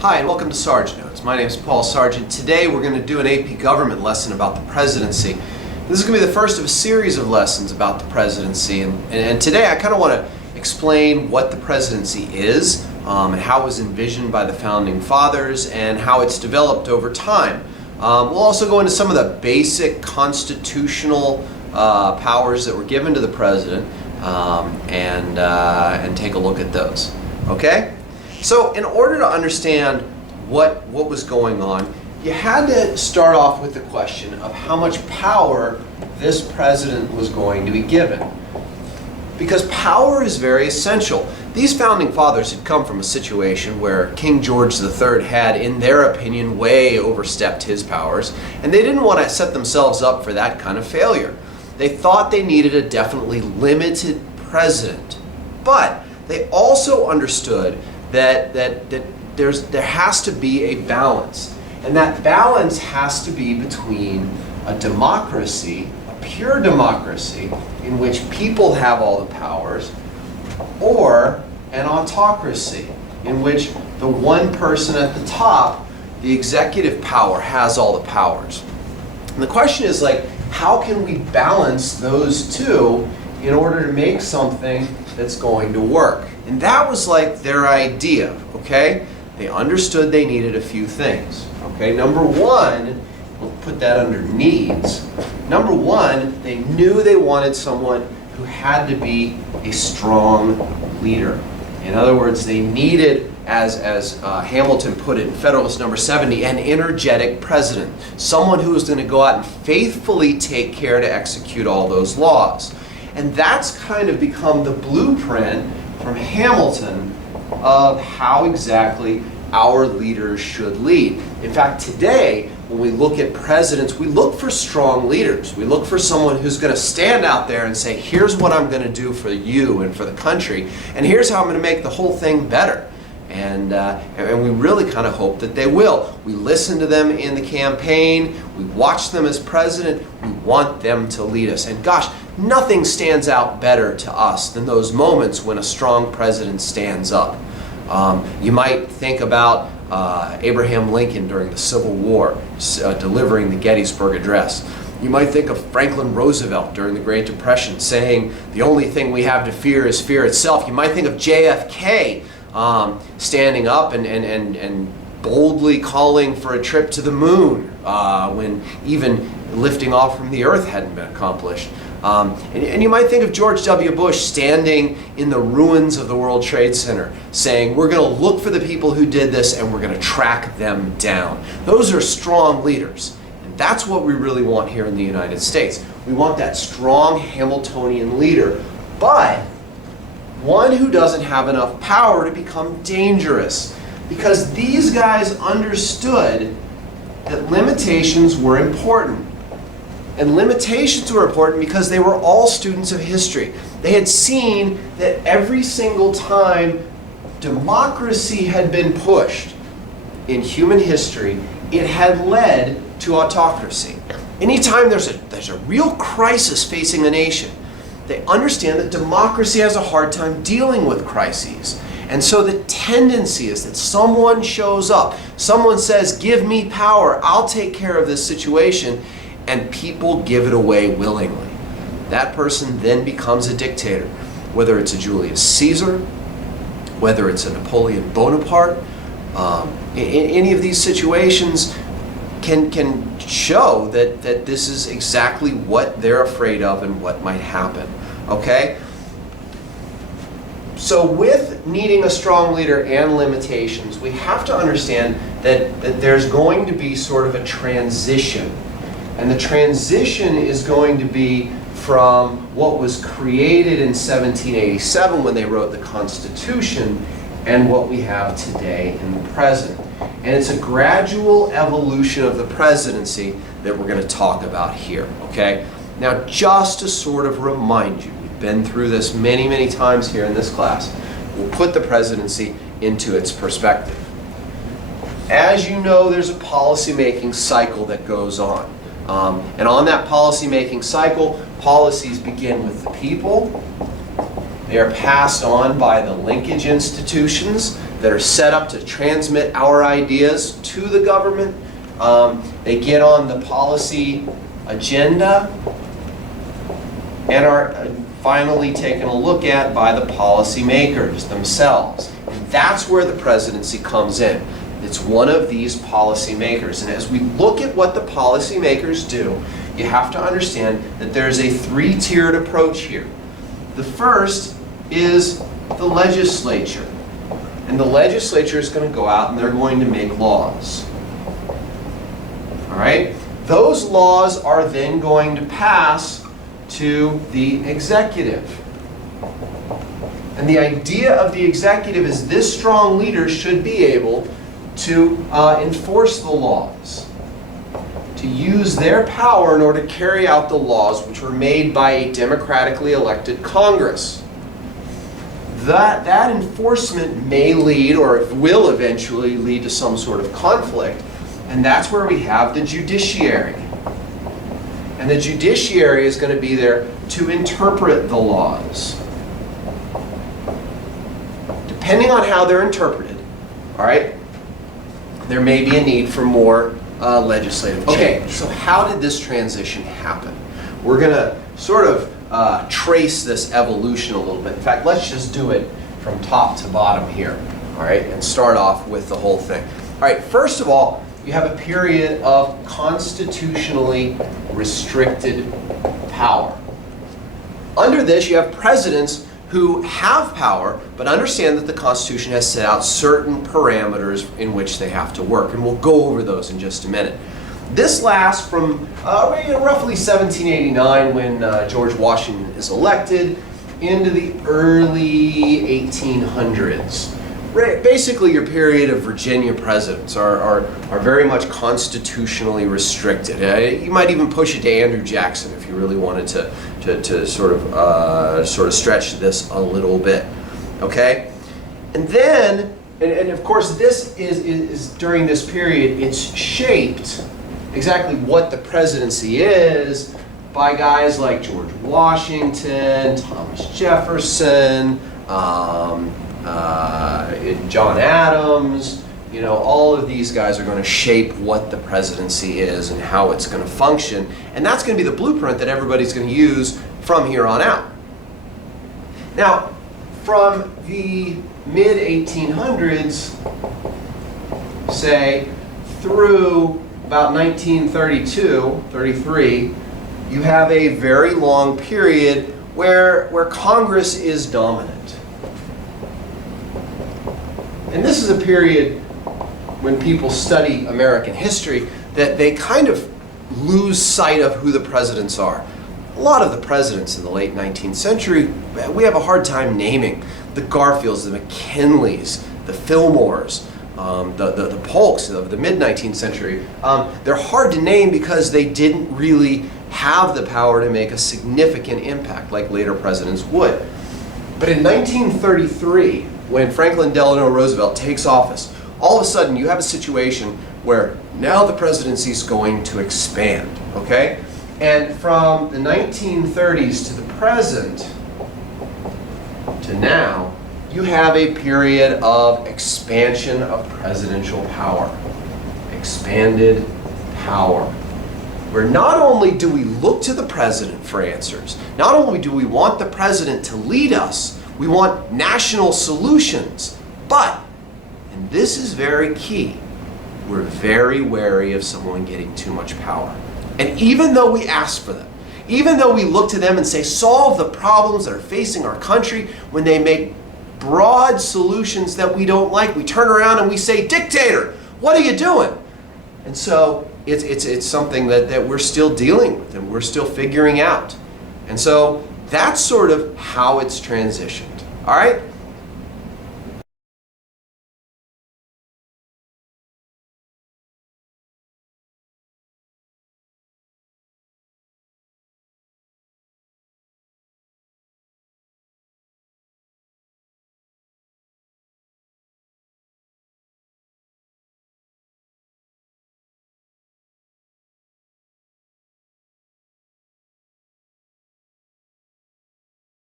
Hi, and welcome to Sarge Notes. My name is Paul Sargent. Today we're going to do an AP Government lesson about the presidency. This is going to be the first of a series of lessons about the presidency, and today I kind of want to explain what the presidency is, and how it was envisioned by the Founding Fathers, and how it's developed over time. We'll also go into some of the basic constitutional powers that were given to the president, and take a look at those. Okay? So in order to understand what was going on, you had to start off with the question of how much power this president was going to be given. Because power is very essential. These founding fathers had come from a situation where King George III had, in their opinion, way overstepped his powers, and they didn't want to set themselves up for that kind of failure. They thought they needed a definitely limited president. But they also understood that there has to be a balance. And that balance has to be between a democracy, a pure democracy, in which people have all the powers, or an autocracy, in which the one person at the top, the executive power, has all the powers. And the question is, like, how can we balance those two in order to make something that's going to work? And that was like their idea, okay? They understood they needed a few things, okay? Number one, we'll put that under needs. Number one, they knew they wanted someone who had to be a strong leader. In other words, they needed, as Hamilton put it in Federalist number 70, an energetic president. Someone who was going to go out and faithfully take care to execute all those laws. And that's kind of become the blueprint from Hamilton of how exactly our leaders should lead. In fact, today, when we look at presidents, we look for strong leaders. We look for someone who's going to stand out there and say, here's what I'm going to do for you and for the country, and here's how I'm going to make the whole thing better. And we really kind of hope that they will. We listen to them in the campaign. We watch them as president. We want them to lead us. And gosh, nothing stands out better to us than those moments when a strong president stands up. You might think about Abraham Lincoln during the Civil War, delivering the Gettysburg Address. You might think of Franklin Roosevelt during the Great Depression, saying, the only thing we have to fear is fear itself. You might think of JFK standing up and boldly calling for a trip to the moon when even lifting off from the earth hadn't been accomplished. And you might think of George W. Bush standing in the ruins of the World Trade Center saying, we're going to look for the people who did this and we're going to track them down. Those are strong leaders. And that's what we really want here in the United States. We want that strong Hamiltonian leader, but one who doesn't have enough power to become dangerous. Because these guys understood that limitations were important. And limitations were important because they were all students of history. They had seen that every single time democracy had been pushed in human history, it had led to autocracy. Anytime there's a real crisis facing a nation, they understand that democracy has a hard time dealing with crises. And so the tendency is that someone shows up, someone says, give me power, I'll take care of this situation, and people give it away willingly. That person then becomes a dictator, whether it's a Julius Caesar, whether it's a Napoleon Bonaparte. Any of these situations can show that this is exactly what they're afraid of and what might happen. Okay? So with needing a strong leader and limitations, we have to understand that there's going to be sort of a transition. And the transition is going to be from what was created in 1787 when they wrote the Constitution and what we have today in the present. And it's a gradual evolution of the presidency that we're going to talk about here, okay? Now, just to sort of remind you, we've been through this many, many times here in this class. We'll put the presidency into its perspective. As you know, there's a policymaking cycle that goes on. And on that policymaking cycle, policies begin with the people. They are passed on by the linkage institutions that are set up to transmit our ideas to the government. They get on the policy agenda and are finally taken a look at by the policymakers themselves. And that's where the presidency comes in. It's one of these policymakers. And as we look at what the policymakers do, you have to understand that there's a three-tiered approach here. The first is the legislature. And the legislature is going to go out and they're going to make laws. All right? Those laws are then going to pass to the executive. And the idea of the executive is this strong leader should be able to enforce the laws, to use their power in order to carry out the laws which were made by a democratically elected Congress. That enforcement may lead, or will eventually lead, to some sort of conflict, and that's where we have the judiciary. And the judiciary is going to be there to interpret the laws. Depending on how they're interpreted, all right, there may be a need for more legislative change. Okay, so how did this transition happen? We're going to sort of trace this evolution a little bit. In fact, let's just do it from top to bottom here, all right, and start off with the whole thing. All right, first of all, you have a period of constitutionally restricted power. Under this, you have presidents who have power, but understand that the Constitution has set out certain parameters in which they have to work, and we'll go over those in just a minute. This lasts from roughly 1789, when George Washington is elected, into the early 1800s. Basically, your period of Virginia presidents are very much constitutionally restricted. You might even push it to Andrew Jackson if you really wanted to sort of stretch this a little bit. Okay, and then and of course this is during this period it's shaped exactly what the presidency is by guys like George Washington, Thomas Jefferson. John Adams, you know, all of these guys are going to shape what the presidency is and how it's going to function, and that's going to be the blueprint that everybody's going to use from here on out. Now, from the mid-1800s, say, through about 1932, 33, you have a very long period where Congress is dominant. And this is a period when people study American history that they kind of lose sight of who the presidents are. A lot of the presidents in the late 19th century, we have a hard time naming. The Garfields, the McKinleys, the Fillmores, the Polks of the mid-19th century. They're hard to name because they didn't really have the power to make a significant impact like later presidents would. But in 1933, when Franklin Delano Roosevelt takes office, all of a sudden you have a situation where now the presidency is going to expand, okay? And from the 1930s to the present, to now, you have a period of expansion of presidential power. Expanded power. Where not only do we look to the president for answers, not only do we want the president to lead us, we want national solutions, but, and this is very key, we're very wary of someone getting too much power. And even though we ask for them, even though we look to them and say, solve the problems that are facing our country, when they make broad solutions that we don't like, we turn around and we say, dictator, what are you doing? And so it's something that we're still dealing with and we're still figuring out. And so that's sort of how it's transitioned. All right?